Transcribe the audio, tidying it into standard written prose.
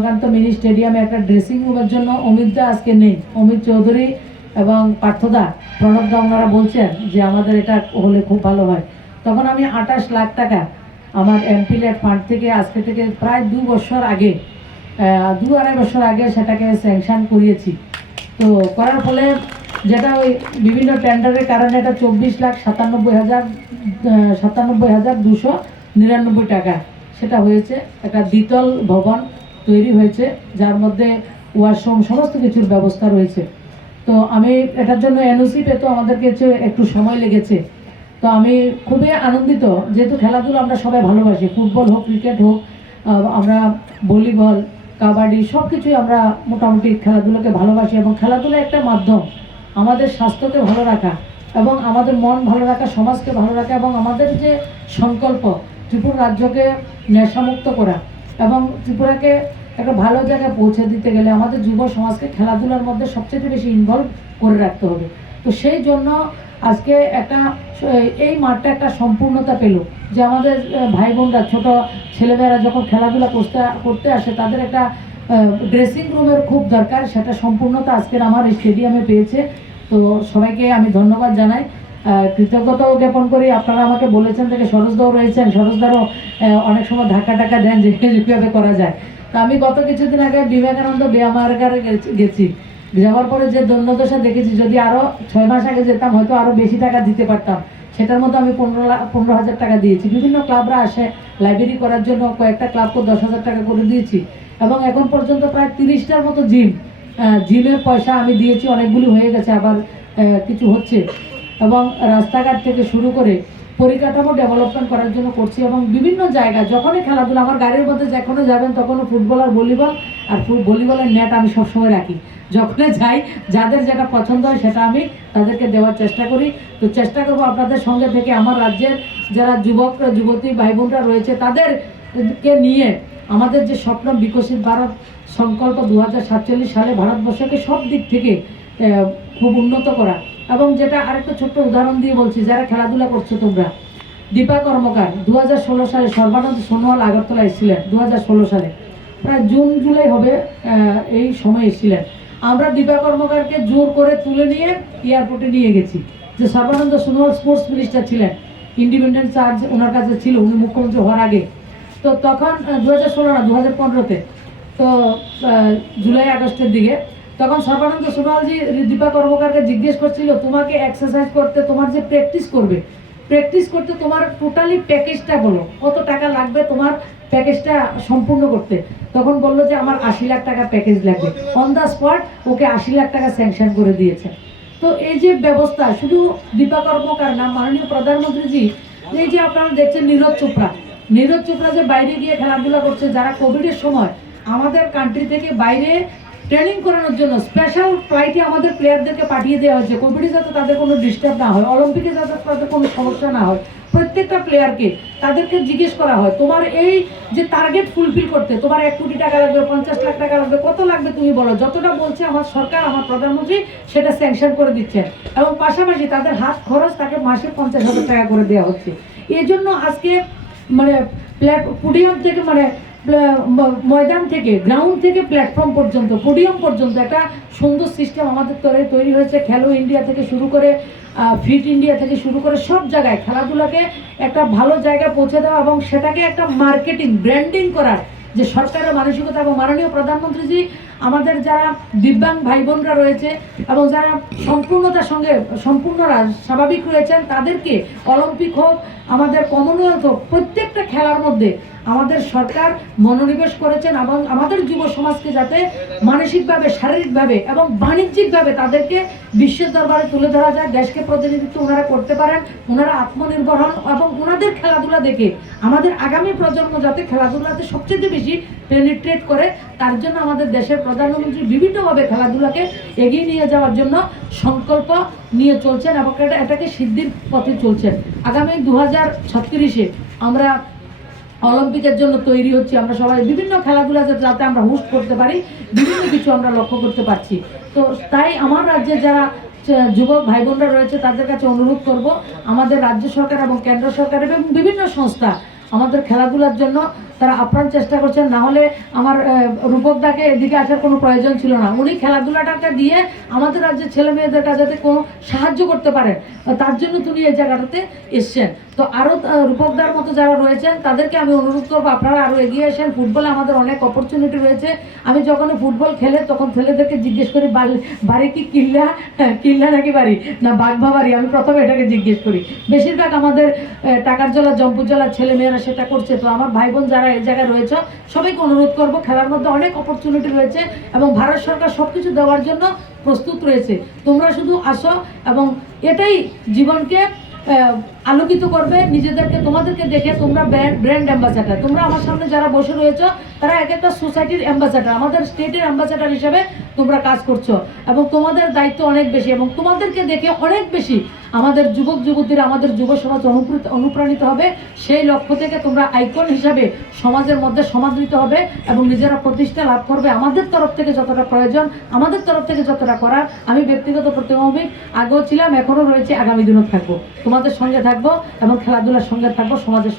Sukanta mini স্টেডিয়ামে একটা dressing রুমের জন্য অমিতদা আজকে নেই। অমিত চৌধুরী এবং পার্থদা, প্রণবদা ওনারা বলছেন যে আমাদের এটা হলে খুব ভালো হয়। তখন আমি 28 লাখ টাকা আমার এমপিলেট ফান্ড থেকে আজকে থেকে প্রায় 2 বছর আগে 2-2.5 বছর আগে সেটাকে স্যাংশন করিয়েছি। তো করার ফলে যেটা ওই বিভিন্ন টেন্ডারের কারণে এটা 24,97,299 টাকা সেটা হয়েছে। একটা দ্বিতল ভবন তৈরি হয়েছে, যার মধ্যে ওয়াশরুম সমস্ত কিছুর ব্যবস্থা রয়েছে। তো আমি এটার জন্য এনওসি পেতে আমাদেরকে একটু সময় লেগেছে। তো আমি খুবই আনন্দিত, যেহেতু খেলাধুলা আমরা সবাই ভালোবাসি, ফুটবল হোক, ক্রিকেট হোক, আমরা ভলিবল, কাবাডি সব কিছুই আমরা মোটামুটি খেলাধুলাকে ভালোবাসি। এবং খেলাধুলা একটা মাধ্যম আমাদের স্বাস্থ্যকে ভালো রাখা এবং আমাদের মন ভালো রাখা, সমাজকে ভালো রাখা এবং আমাদের যে সংকল্প ত্রিপুরা রাজ্যকে নেশামুক্ত করা এবং ত্রিপুরাকে একটা ভালো জায়গায় পৌঁছে দিতে গেলে আমাদের যুব সমাজকে খেলাধুলার মধ্যে সবচেয়ে বেশি ইনভলভ করে রাখতে হবে। তো সেই জন্য আজকে একটা এই মাঠটা একটা সম্পূর্ণতা পেল, যে আমাদের ভাই বোনরা, ছোট ছেলেমেয়েরা যখন খেলাধুলা করতে আসে তাদের একটা ড্রেসিং রুমের খুব দরকার, সেটা সম্পূর্ণতা আজকের আমার স্টেডিয়ামে পেয়েছে। তো সবাইকে আমি ধন্যবাদ জানাই, কৃতজ্ঞতাও জ্ঞাপন করি। আপনারা আমাকে বলেছেন থেকে সরোজদাও রয়েছেন, সরোজদারও অনেক সময় ধাক্কা দেন যে কীভাবে করা যায়। তা আমি গত কিছুদিন আগে বিবেকানন্দ ব্যায়ামাগারে গেছি, যাওয়ার পরে যে দণ্ডদশা দেখেছি, যদি আরও 6 মাস আগে যেতাম হয়তো আরও বেশি টাকা দিতে পারতাম। সেটার মধ্যে আমি 15,000 টাকা দিয়েছি। বিভিন্ন ক্লাবরা আসে লাইব্রেরি করার জন্য, কয়েকটা ক্লাবকে 10,000 টাকা করে দিয়েছি। এবং এখন পর্যন্ত প্রায় 30টার মতো জিমের পয়সা আমি দিয়েছি, অনেকগুলি হয়ে গেছে, আবার কিছু হচ্ছে। এবং রাস্তাঘাট থেকে শুরু করে পরিকাঠামো ডেভেলপমেন্ট করার জন্য করছি। এবং বিভিন্ন জায়গায় যখনই খেলাধুলা, আমার গাড়ির মধ্যে যখনই যাবেন তখনও ফুটবল আর ভলিবল, আর ভলিবলের নেট আমি সবসময় রাখি। যখনই যাই যাদের যেটা পছন্দ হয় সেটা আমি তাদেরকে দেওয়ার চেষ্টা করি। তো চেষ্টা করবো আপনাদের সঙ্গে থেকে আমার রাজ্যের যারা যুবক যুবতী ভাই বোনরা রয়েছে তাদেরকে নিয়ে আমাদের যে স্বপ্ন বিকশিত ভারত সংকল্প 2047 সালে ভারতবর্ষকে সব দিক থেকে খুব উন্নত করা। এবং যেটা আরেকটা ছোট্ট উদাহরণ দিয়ে বলছি, যারা খেলাধুলা করছে তোমরা, দীপা কর্মকার 2016 সালে সর্বানন্দ সোনোয়াল আগরতলা এসেছিলেন। 2016 সালে প্রায় জুন জুলাই হবে এই সময় এসেছিলেন। আমরা দীপা কর্মকারকে জোর করে তুলে নিয়ে এয়ারপোর্টে নিয়ে গেছি। যে সর্বানন্দ সোনোয়াল স্পোর্টস মিনিস্টার ছিলেন, ইন্ডিপেন্ডেন্ট চার্জ ওনার কাছে ছিল, উনি মুখ্যমন্ত্রী হওয়ার আগে। তো তখন 2016 না 2015-তে, তো জুলাই আগস্টের দিকে, তখন সর্বানন্দ সোনোয়ালজি দীপা কর্মকারকে জিজ্ঞেস করছিল, তোমাকে এক্সারসাইজ করতে, তোমার যে প্র্যাকটিস করতে তোমার টোটালি প্যাকেজটা বলো, কত টাকা লাগবে তোমার প্যাকেজটা সম্পূর্ণ করতে। তখন বললো যে আমার 80 লাখ টাকা প্যাকেজ লাগবে। অন দ্য স্পট ওকে 80 লাখ টাকা স্যাংশন করে দিয়েছে। তো এই যে ব্যবস্থা, শুধু দীপা কর্মকার না, মাননীয় প্রধানমন্ত্রীজি, এই যে আপনারা দেখছেন নীরজ চোপড়া যে বাইরে গিয়ে খেলাধুলা করছে, যারা কোভিডের সময় আমাদের কান্ট্রি থেকে বাইরে ট্রেনিং করানোর জন্য স্পেশাল ফ্লাইটে আমাদের প্লেয়ারদেরকে পাঠিয়ে দেওয়া হয়েছে, কোভিডে যাতে তাদের কোনো ডিস্টার্ব না হয়, অলিম্পিকে যাতে তাদের কোনো সমস্যা না হয়। প্রত্যেকটা প্লেয়ারকে তাদেরকে জিজ্ঞেস করা হয়, তোমার এই যে টার্গেট ফুলফিল করতে তোমার 1 কোটি টাকা লাগবে, 50 লাখ টাকা লাগবে, কত লাগবে তুমি বলো। যতটা বলছে আমার সরকার, আমার প্রধানমন্ত্রী সেটা স্যাংশন করে দিচ্ছেন। এবং পাশাপাশি তাদের হাত খরচ তাকে মাসে 50,000 টাকা করে দেওয়া হচ্ছে। এই জন্য আজকে মানে পোডিয়াম থেকে, মানে ময়দান থেকে, গ্রাউন্ড থেকে প্ল্যাটফর্ম পর্যন্ত, পোডিয়াম পর্যন্ত একটা সুন্দর সিস্টেম আমাদের তৈরি হয়েছে। খেলো ইন্ডিয়া থেকে শুরু করে, ফিট ইন্ডিয়া থেকে শুরু করে সব জায়গায় খেলাধুলাকে একটা ভালো জায়গায় পৌঁছে দেওয়া এবং সেটাকে একটা মার্কেটিং, ব্র্যান্ডিং করার যে সরকারের মানসিকতা। এবং মাননীয় প্রধানমন্ত্রীজি আমাদের যারা দিব্যাঙ্গ ভাই বোনরা রয়েছে এবং যারা সম্পূর্ণরা স্বাভাবিক রয়েছেন, তাদেরকে অলিম্পিক হোক, আমাদের কমনওয়েলথ হোক, প্রত্যেকটা খেলার মধ্যে আমাদের সরকার মনোনিবেশ করেছেন। এবং আমাদের যুব সমাজকে যাতে মানসিকভাবে, শারীরিকভাবে এবং বাণিজ্যিকভাবে তাদেরকে বিশ্বের দরবারে তুলে ধরা যায়, দেশকে প্রতিনিধিত্ব ওনারা করতে পারেন, ওনারা আত্মনির্ভর হন এবং ওনাদের খেলাধুলা দেখে আমাদের আগামী প্রজন্ম যাতে খেলাধুলাতে সবচেয়ে বেশি পেনিট্রেট করে, তার জন্য আমাদের দেশের প্রধানমন্ত্রী বিভিন্নভাবে খেলাধুলাকে এগিয়ে নিয়ে যাওয়ার জন্য সংকল্প নিয়ে চলছেন এবং এটাকে সিদ্ধির পথে চলছেন। আগামী 2036-এ আমরা অলিম্পিকের জন্য তৈরি হচ্ছি। আমরা সবাই বিভিন্ন খেলাধুলা যাতে আমরা হোস্ট করতে পারি, বিভিন্ন কিছু আমরা লক্ষ্য করতে পারছি। তো তাই আমার রাজ্যে যারা যুবক ভাই বোনরা রয়েছে তাদের কাছে অনুরোধ করব, আমাদের রাজ্য সরকার এবং কেন্দ্র সরকার এবং বিভিন্ন সংস্থা আমাদের খেলাধুলার জন্য তারা আপ্রাণ চেষ্টা করছেন, না হলে আমার রূপকদাকে এদিকে আসার কোনো প্রয়োজন ছিল না। উনি খেলাধুলাটাকে দিয়ে আমাদের রাজ্যের ছেলে মেয়েদের কাছে যাতে কোনো সাহায্য করতে পারেন, তার জন্য তিনি এই জায়গাটাতে এসছেন। তো আরও রূপকদার মতো যারা রয়েছেন তাদেরকে আমি অনুরোধ করবো আপনারা আরও এগিয়ে আসেন। ফুটবলে আমাদের অনেক অপরচুনিটি রয়েছে। আমি যখন ফুটবল খেলে তখন ছেলেদেরকে জিজ্ঞেস করি বাড়ি কি কিল্লা নাকি বাড়ি না বাগভা বাড়ি, আমি প্রথমে এটাকে জিজ্ঞেস করি। বেশিরভাগ আমাদের টাকার জেলা জম্পুর জেলার ছেলেমেয়েরা সেটা করছে। তো আমার ভাই বোন যারা এই জায়গায় রয়েছে সবাইকে অনুরোধ করবো, খেলার মধ্যে অনেক অপরচুনিটি রয়েছে এবং ভারত সরকার সব কিছু দেওয়ার জন্য প্রস্তুত রয়েছে। তোমরা শুধু আসো এবং এটাই জীবনকে আলোকিত করবে নিজেদেরকে। তোমাদেরকে দেখে তোমরা ব্র্যান্ড অ্যাম্বাসাডার। তোমরা আমার সামনে যারা বসে রয়েছো তারা এক একটা সোসাইটির অ্যাম্বাসাডার, আমাদের স্টেটের অ্যাম্বাসাডার হিসেবে তোমরা কাজ করছো এবং তোমাদের দায়িত্ব অনেক বেশি এবং তোমাদেরকে দেখে অনেক বেশি আমাদের যুবক যুবতীরা, আমাদের যুব সমাজ অনুপ্রাণিত হবে। সেই লক্ষ্য থেকে তোমরা আইকন হিসাবে সমাজের মধ্যে সমাদৃত হবে এবং নিজেরা প্রতিষ্ঠা লাভ করবে। আমাদের তরফ থেকে যতটা প্রয়োজন, আমাদের তরফ থেকে যতটা করার, আমি ব্যক্তিগত প্রতিমৌখিক আগেও ছিলাম, এখনও রয়েছে, আগামী দিনও থাকবো, তোমাদের সঙ্গে থাকবো এবং খেলাধুলার সঙ্গে থাকবো, সমাজের